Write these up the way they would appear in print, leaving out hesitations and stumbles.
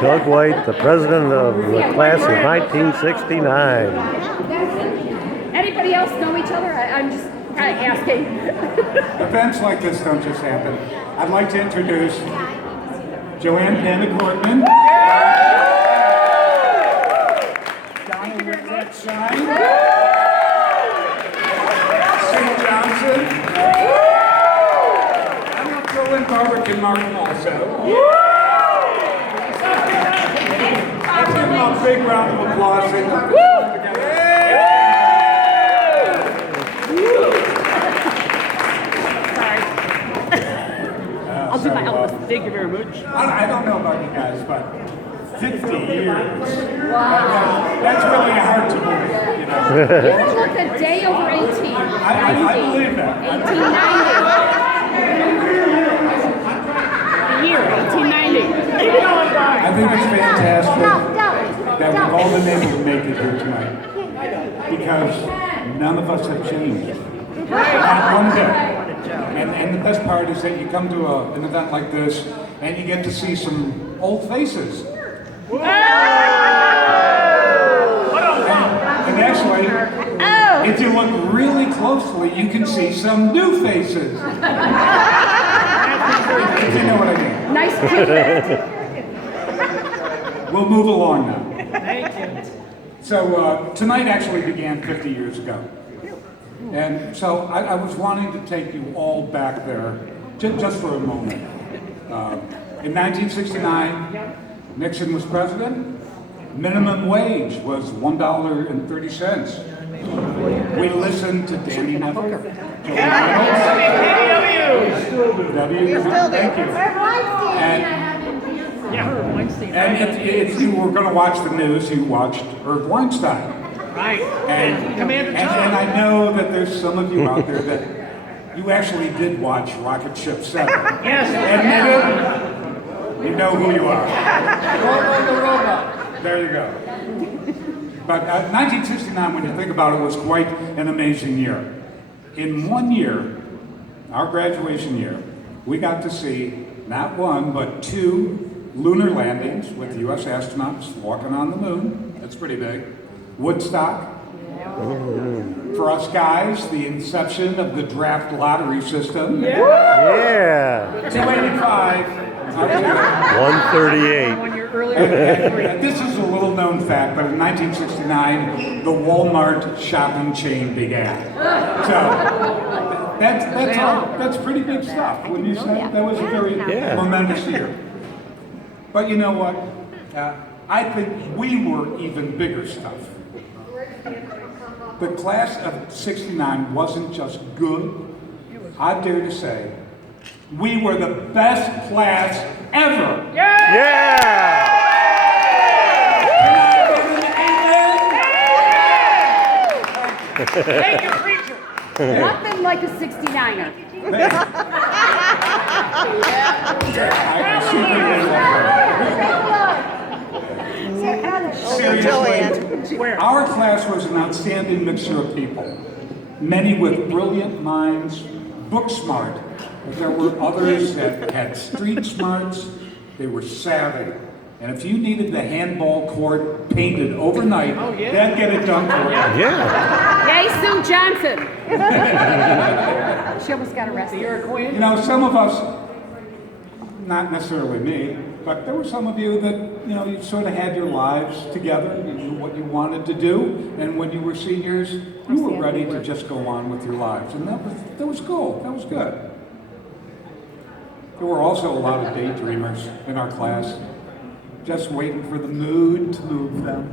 Doug White, the president of the class of 1969. Anybody else know each other? I'm just kind of asking. Events like this don't just happen. I'd like to introduce Joanne Panda-Cortman, Donna Rickett-Shine, Sue Johnson, I'm going to throw in Barbara Martin also. Let's give them a big round of applause. I'll do my Elvis. Thank you very much. I don't know about you guys, but 50 years. Wow. That's really hard to believe, you know. You look a day over 18. I believe that. 1890. The year, 1890. I think it's fantastic that we've all been able to make it here tonight. Because none of us have changed. Not one bit. And the best part is that you come to an event like this and you get to see some old faces. And actually, if you look really closely, you can see some new faces. If you know what I mean. Nice treatment. We'll move along now. Thank you. So tonight actually began 50 years ago. And so I was wanting to take you all back there just for a moment. In 1969, Nixon was president. Minimum wage was $1.30. We listened to Danny Neville. Thank you. And if you were going to watch the news, you watched Irv Weinstein. Right. And Commander John. And I know that there's some of you out there that you actually did watch Rocket Ship 7. Yes. Admit it. You know who you are. There you go. But 1969, when you think about it, was quite an amazing year. In 1 year, our graduation year, we got to see not one, but 2 lunar landings with U.S. astronauts walking on the moon. That's pretty big. Woodstock. For us guys, the inception of the draft lottery system. Yeah. 285. 138. 1 year earlier. And this is a little known fact, but in 1969, the Walmart shopping chain began. So that's pretty big stuff, wouldn't you say? That was a very momentous year. But you know what? I think we were even bigger stuff. The class of '69 wasn't just good. I dare to say, we were the best class ever. Yeah! Thank you, preacher. Nothing like a 69er. Seriously, our class was an outstanding mixture of people. Many with brilliant minds, book smart. There were others that had street smarts. They were savvy. And if you needed the handball court painted overnight, they'd get it done for you. Yeah. Yay, Sue Johnson. She almost got arrested. You know, some of us, not necessarily me, but there were some of you that, you know, you sort of had your lives together, you knew what you wanted to do, and when you were seniors, you were ready to just go on with your lives, and that was cool, that was good. There were also a lot of daydreamers in our class, just waiting for the mood to move them.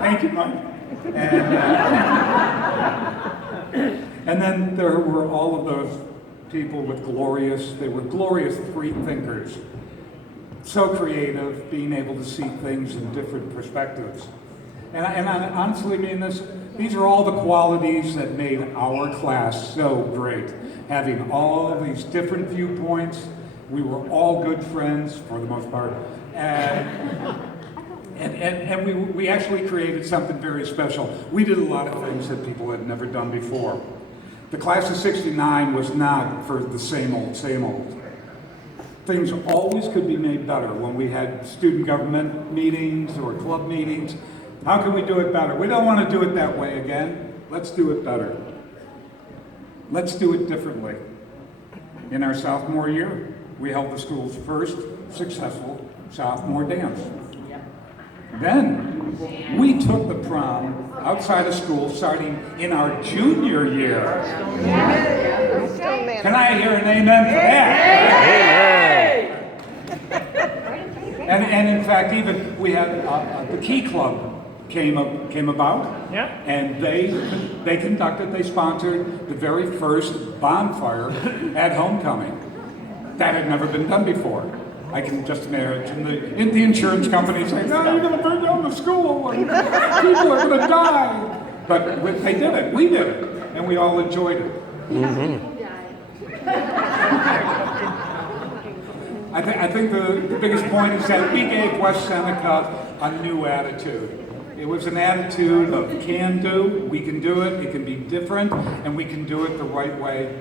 Thank you, Mike. And then there were all of those people with glorious free thinkers. So creative, being able to see things in different perspectives. And I honestly mean this, these are all the qualities that made our class so great. Having all of these different viewpoints, we were all good friends for the most part. And we actually created something very special. We did a lot of things that people had never done before. The class of '69 was not for the same old, same old. Things always could be made better when we had student government meetings or club meetings. How can we do it better? We don't want to do it that way again. Let's do it better. Let's do it differently. In our sophomore year, we held the school's first successful sophomore dance. Then we took the prom outside of school starting in our junior year. Can I hear an amen for that? And in fact, even we had the Key Club came about, and they conducted, they sponsored the very first bonfire at homecoming. That had never been done before. I can just imagine the insurance company saying, "No, you're going to burn down the school, and people are going to die." But they did it. We did it, and we all enjoyed it. I think the biggest point is that we gave West Seneca a new attitude. It was an attitude of can do, we can do it can be different, and we can do it the right way.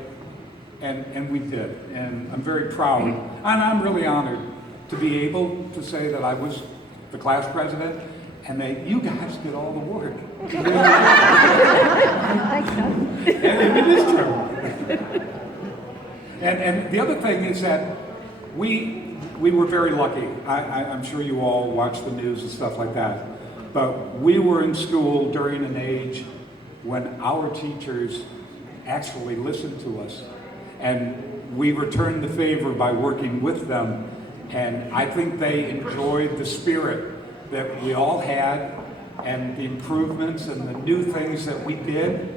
And we did, and I'm very proud, and I'm really honored to be able to say that I was the class president, and that you guys did all the work. And it is true. And the other thing is that we were very lucky. I'm sure you all watch the news and stuff like that, but we were in school during an age when our teachers actually listened to us. And we returned the favor by working with them, and I think they enjoyed the spirit that we all had and the improvements and the new things that we did,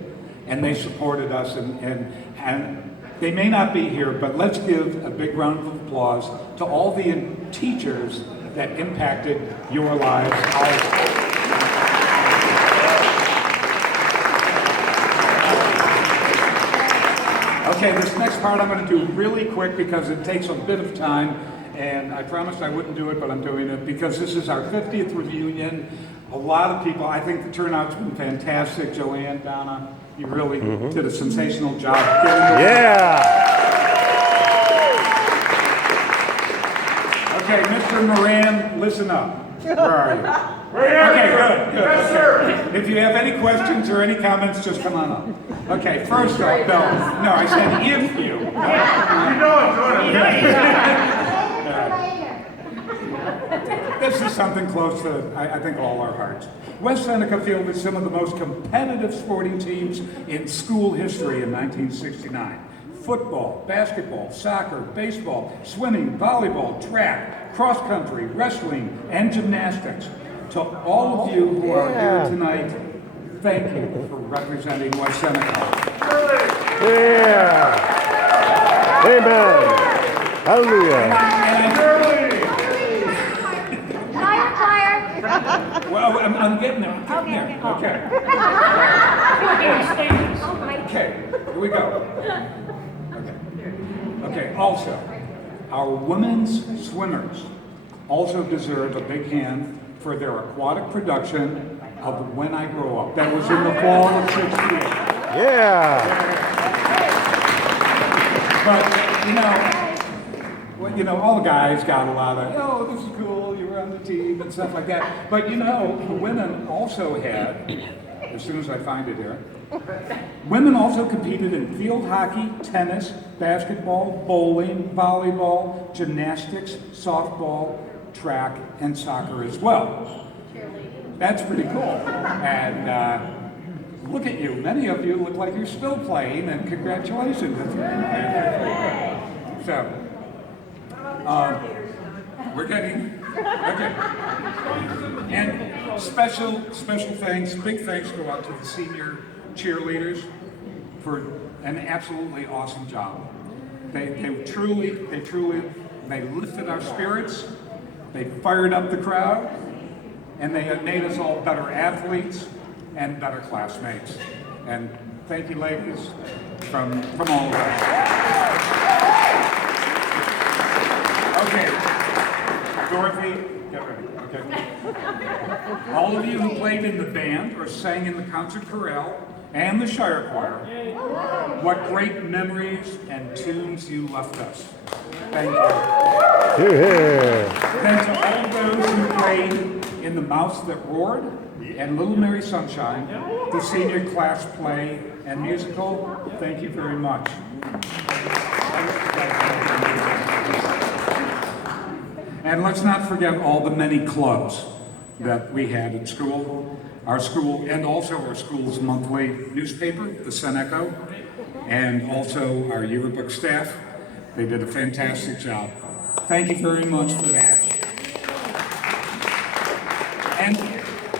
and they supported us, and they may not be here, but let's give a big round of applause to all the teachers that impacted your lives, our lives. Okay, this next part I'm going to do really quick because it takes a bit of time, and I promised I wouldn't do it, but I'm doing it because this is our 50th reunion. A lot of people, I think the turnout's been fantastic. Joanne, Donna, you really did a sensational job. Okay, Mr. Moran, listen up. Where are you? Okay, good. Yes, sir. If you have any questions or any comments, just come on up. Okay, first off, no, I said if you. You know I'm doing it. This is something close to, I think, all our hearts. West Seneca fielded some of the most competitive sporting teams in school history in 1969. Football, basketball, soccer, baseball, swimming, volleyball, track, cross country, wrestling, and gymnastics. To all of you who are here tonight, thank you for representing West Seneca. Amen. Hallelujah. Well, I'm getting there. Okay. Okay, here we go. Okay, also, our women's swimmers also deserve a big hand for their aquatic production of When I Grow Up. That was in the fall of '68. But, all the guys got a lot of, oh, this is cool, you were on the team and stuff like that. But, the women also had, as soon as I find it here, women also competed in field hockey, tennis, basketball, bowling, volleyball, gymnastics, softball, track, and soccer as well. That's pretty cool. And look at you. Many of you look like you're still playing, and congratulations. So, we're getting, okay. And special thanks, big thanks go out to the senior cheerleaders for an absolutely awesome job. They truly lifted our spirits. They fired up the crowd, and they have made us all better athletes and better classmates. And thank you, ladies, from all of us. Okay, Dorothy, get ready, okay? All of you who played in the band or sang in the concert chorale, and the Shire Choir. What great memories and tunes you left us. Thank you. Here, here. Thanks to all those who played in The Mouse That Roared and Little Mary Sunshine, the senior class play and musical. Thank you very much. And let's not forget all the many clubs that we had at school. Our school, and also our school's monthly newspaper, the Seneca, and also our yearbook staff. They did a fantastic job. Thank you very much for that.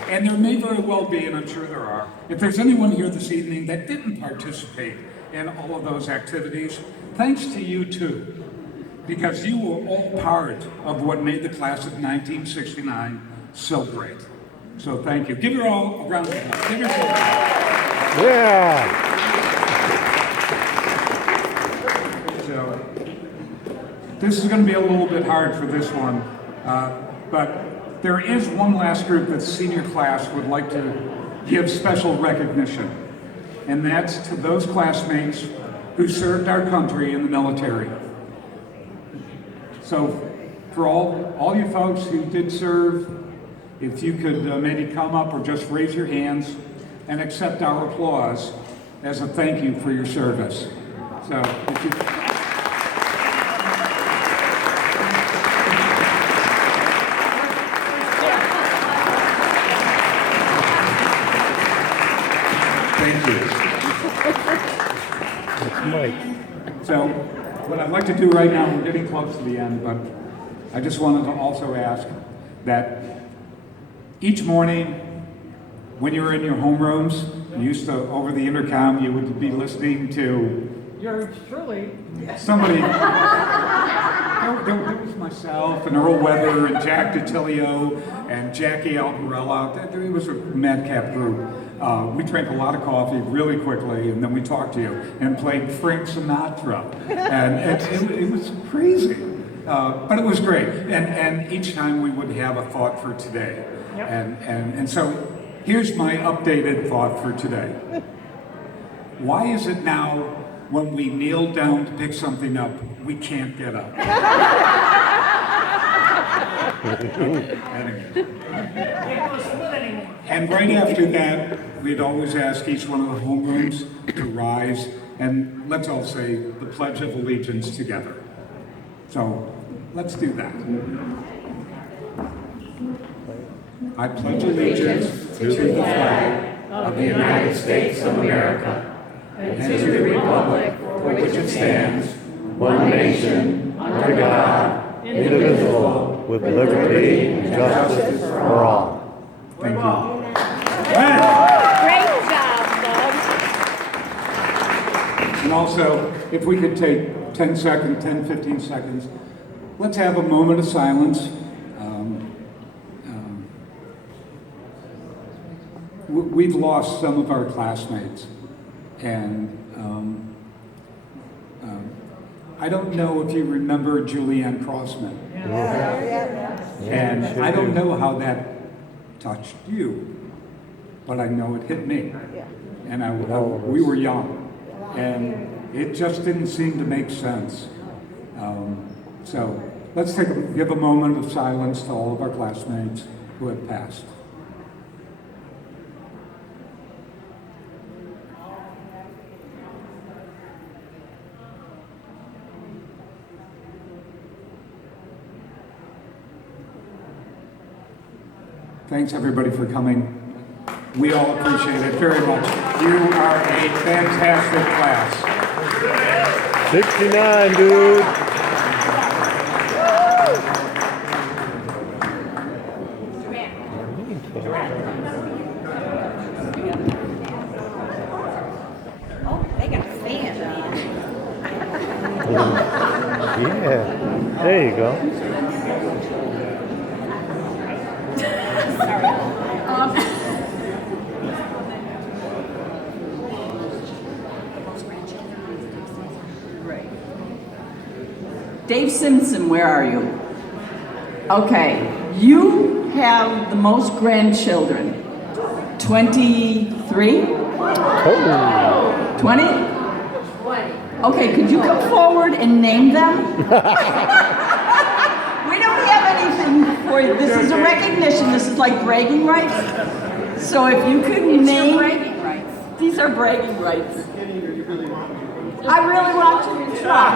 And there may very well be, and I'm sure there are, if there's anyone here this evening that didn't participate in all of those activities, thanks to you too, because you were all part of what made the class of 1969 so great. So thank you. Give her all a round of applause. Give yourself a round. Yeah. So this is going to be a little bit hard for this one, but there is one last group that the senior class would like to give special recognition, and that's to those classmates who served our country in the military. So for all you folks who did serve, if you could maybe come up or just raise your hands and accept our applause as a thank you for your service. So if you... Thank you. It's Mike. So what I'd like to do right now, we're getting close to the end, but I just wanted to also ask that each morning when you were in your homerooms, you used to, over the intercom, you would be listening to Yours truly. somebody. There was myself and Earl Weber and Jack DiTilio and Jackie Alvarella. It was a madcap group. We drank a lot of coffee really quickly, and then we talked to you and played Frank Sinatra. And it was crazy, but it was great. And each time we would have a thought for today. Yep. And so here's my updated thought for today. Why is it now when we kneel down to pick something up, we can't get up? Anyway. And right after that, we'd always ask each one of the homerooms to rise, and let's all say the Pledge of Allegiance together. So let's do that. I pledge allegiance to the flag of the United States of America and to the republic for which it stands, one nation, under God, indivisible, With liberty and justice for all. Thank you. Great job, Bob. And also, if we could take 10 seconds, 10, 15 seconds, let's have a moment of silence. We've lost some of our classmates, and I don't know if you remember Julianne Crossman. And I don't know how that touched you, but I know it hit me. And we were young, and it just didn't seem to make sense. So let's give a moment of silence to all of our classmates who have passed. Thanks everybody for coming. We all appreciate it very much. You are a fantastic class. 69, dude. Oh, they got a fan. Yeah. There you go. Dave Simpson, where are you? Okay, you have the most grandchildren. 23? Oh. 20? Okay, could you come forward and name them? We don't have anything for you. This is a recognition. This is like bragging rights. So if you could name... bragging rights. These are bragging rights. I really want you to try.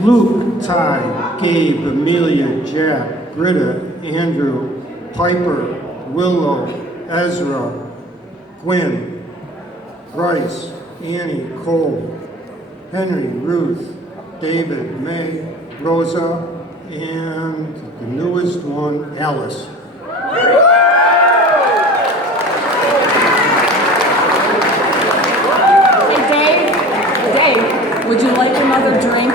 Luke, Ty, Gabe, Amelia, Jack, Britta, Andrew, Piper, Willow, Ezra, Gwen, Bryce, Annie, Cole, Henry, Ruth, David, May, Rosa, and the newest one, Alice. Hey, Dave, would you like another drink?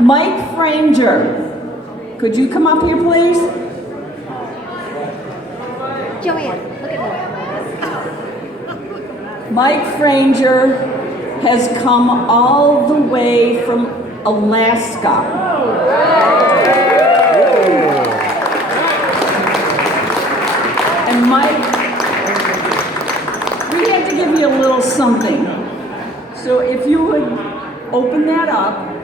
Mike Franger, could you come up here, please? Joanne, look at me. Mike Franger has come all the way from Alaska. And Mike, we had to give you a little something. So if you would open that up,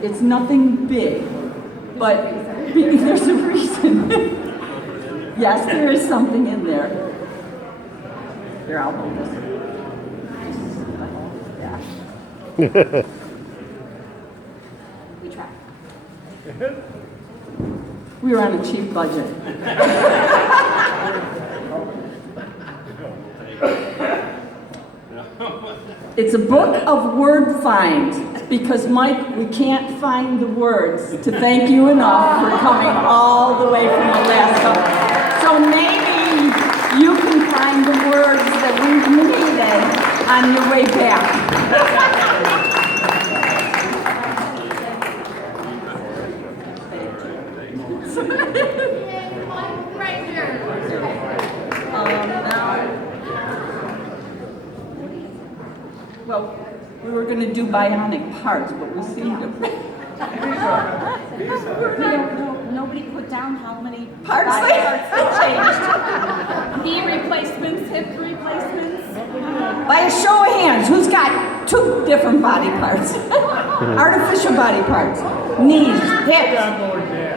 it's nothing big, but there's a reason. Yes, there is something in there. Here, I'll hold this. Yeah. We tried. We were on a cheap budget. It's a book of word finds because, Mike, we can't find the words to thank you enough for coming all the way from Alaska. So maybe you can find the words that we needed on your way back. Well, we were going to do bionic parts, but we seem to... Nobody put down how many Parts they changed. knee replacements, hip replacements. By a show of hands, who's got 2 different body parts? Artificial body parts. Knees, hips,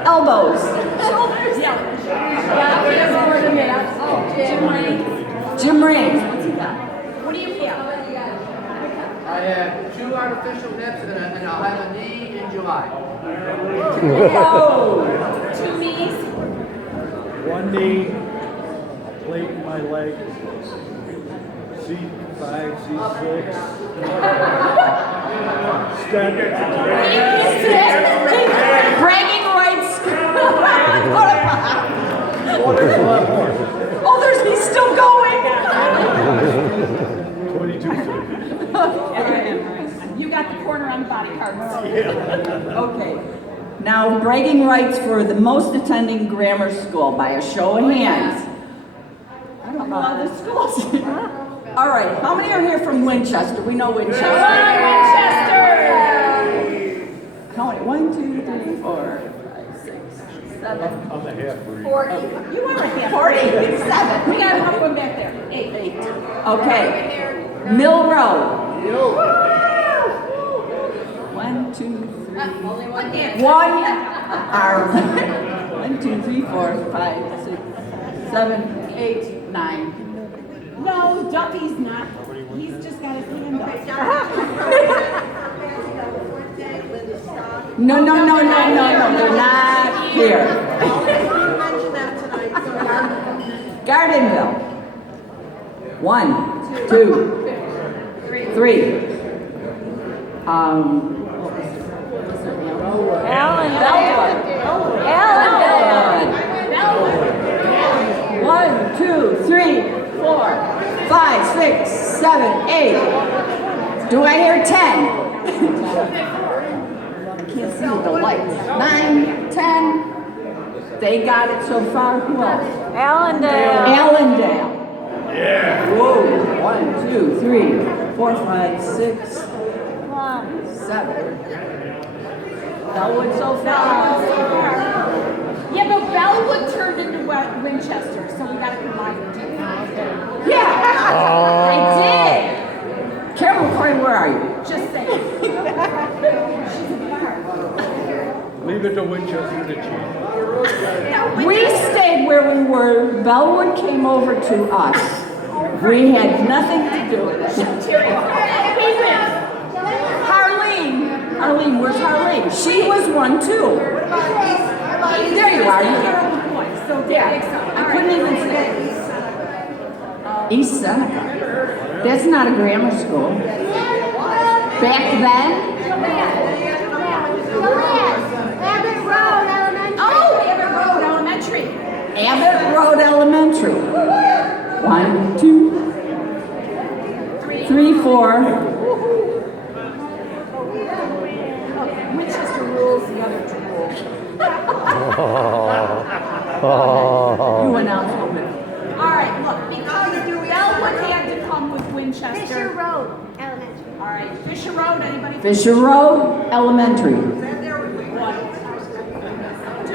elbows. Shoulders. Yeah, there's more than that. Oh, Jim Reed. Jim Raines, what's he got? What do you have? I have 2 artificial hips and I'll have a knee in July. Oh, 2 knees. One knee, plate in my leg, C5, C6. bragging rights. Oh, he's still going. 22 You got the corner on the body parts. Okay. Now, bragging rights for the most attending grammar school by a show of hands. I don't know other schools. All right. How many are here from Winchester? We know Winchester. Winchester! How many? 1, 2, 3, 4, 5, 6, 7. I'm a half breed. 40. You are a half. 47. We got another one back there. 8. Okay. Mill Road. 1, 2, 3. Only one hand. 1 arm. 1, 2, 3, 4, 5, 6, 7, 8, 9. No, Duffy's not. He's just got his hand up. No. They're not here. Gardenville. 1, 2, 3. Bellwood. 1, 2, 3, 4, 5, 6, 7, 8. Do I hear 10? I can't see with the lights. 9, 10. They got it so far. Who else? Allendale. Yeah. Whoa. 1, 2, 3, 4, 5, 6. 7. Bellwood so far. Yeah, but Bellwood turned into Winchester, so we gotta combine the two. Yeah, I did. Carol McCoy, where are you? Just saying. Leave it to Winchester to cheat. We stayed where we were. Bellwood came over to us. We had nothing to do with it. Harleen, where's Harleen? She was one too. There you are. So Yeah, I couldn't even say East Seneca. That's not a grammar school. Back then? Abbott Road Elementary. Oh, Abbott Road Elementary. Abbott Road Elementary. 1, 2, 3, 4. Winchester rules, the other two rules. You went out for a minute. All right, look, because Bellwood had to come with Winchester. Fisher Road Elementary. All right, Fisher Road, anybody? Fisher Road Elementary.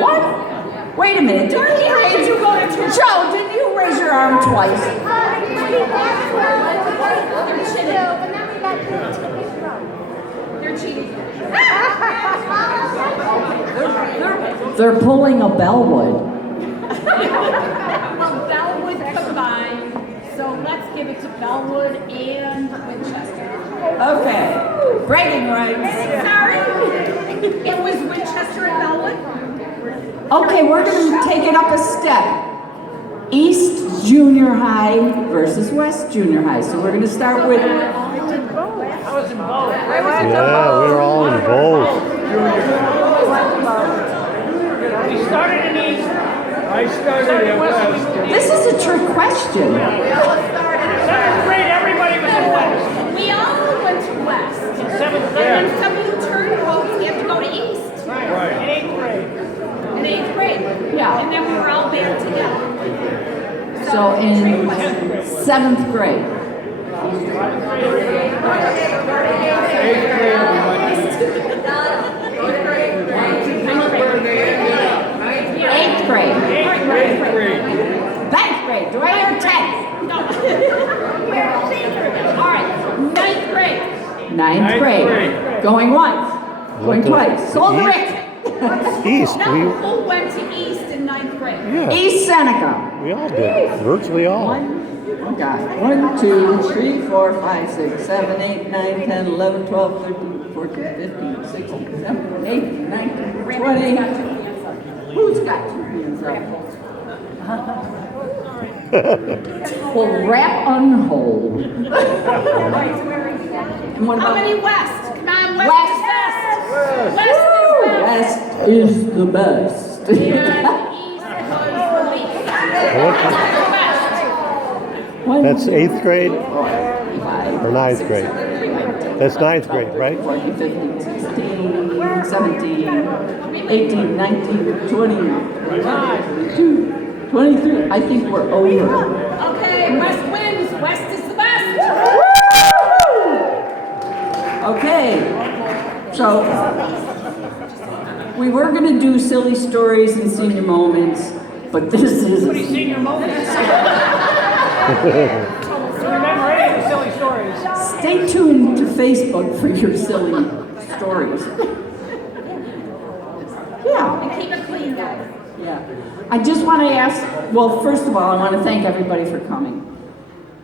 What? Wait a minute. Didn't you raise your Joe, didn't you raise your arm twice? They're cheating. They're pulling a Bellwood. Well, Bellwood combined, so let's give it to Bellwood and Winchester. Okay. Bragging rights. Sorry, it was Winchester and Bellwood. Okay, we're going to take it up a step. East Junior High versus West Junior High. So we're going to start with... Yeah, we're all in both. We started in East. I started in West. This is a trick question. 7th grade, everybody was in West. We all went to West. In 7th Then grade. some of you turned roads, we have to go to East. Right. In 8th grade. In 8th grade. Yeah. And then we were all band together. So in 7th grade. 8th grade, we went to 8th grade. 8th grade. 9th grade. Do I hear 10th? All right, 9th grade. 9th grade. Going once. Going twice. Sold the Rick. East, No, who went to East in 9th grade? yeah, East Seneca. we all did. Virtually all. Oh God. 1, 2, 3, 4, 5, 6, 7, 8, 9, 10, 11, 12, 13, 14, 15, 16, 17, 18, 19, 20. Who's got 2 hands up? Well, wrap unhold. And what How about many West? Come on, West. West. West is West is best. the best. And East was the least. That's 8th grade 5, or 9th grade? That's 9th grade, right? 14, 15, 16, 17, 18, 19, 20, 22, 23. I think we're over. Okay, West wins. West is the best. Okay. So we were going to do silly stories and senior moments, but this is Senior moments. Remember any of the silly stories. Stay tuned to Facebook for your silly stories. Yeah. And keep it clean, guys. Yeah. I just want to ask, well, first of all, I want to thank everybody for coming.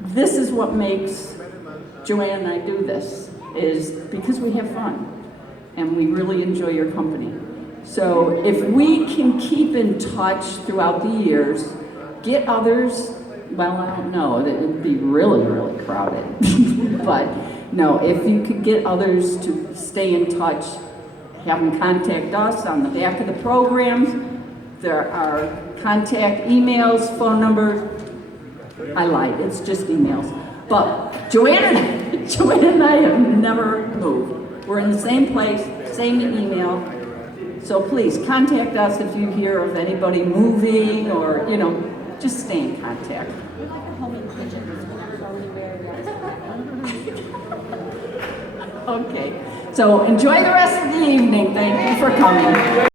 This is what makes Joanne and I do this, is because we have fun and we really enjoy your company. So if we can keep in touch throughout the years, get others, well, I don't know, it would be really, really crowded. But no, if you could get others to stay in touch, have them contact us on the back of the programs. There are contact emails, phone numbers. I lied, it's just emails. But Joanne and I have never moved. We're in the same place, same email. So please contact us if you hear of anybody moving or, just stay in contact. Okay. So enjoy the rest of the evening. Thank you for coming.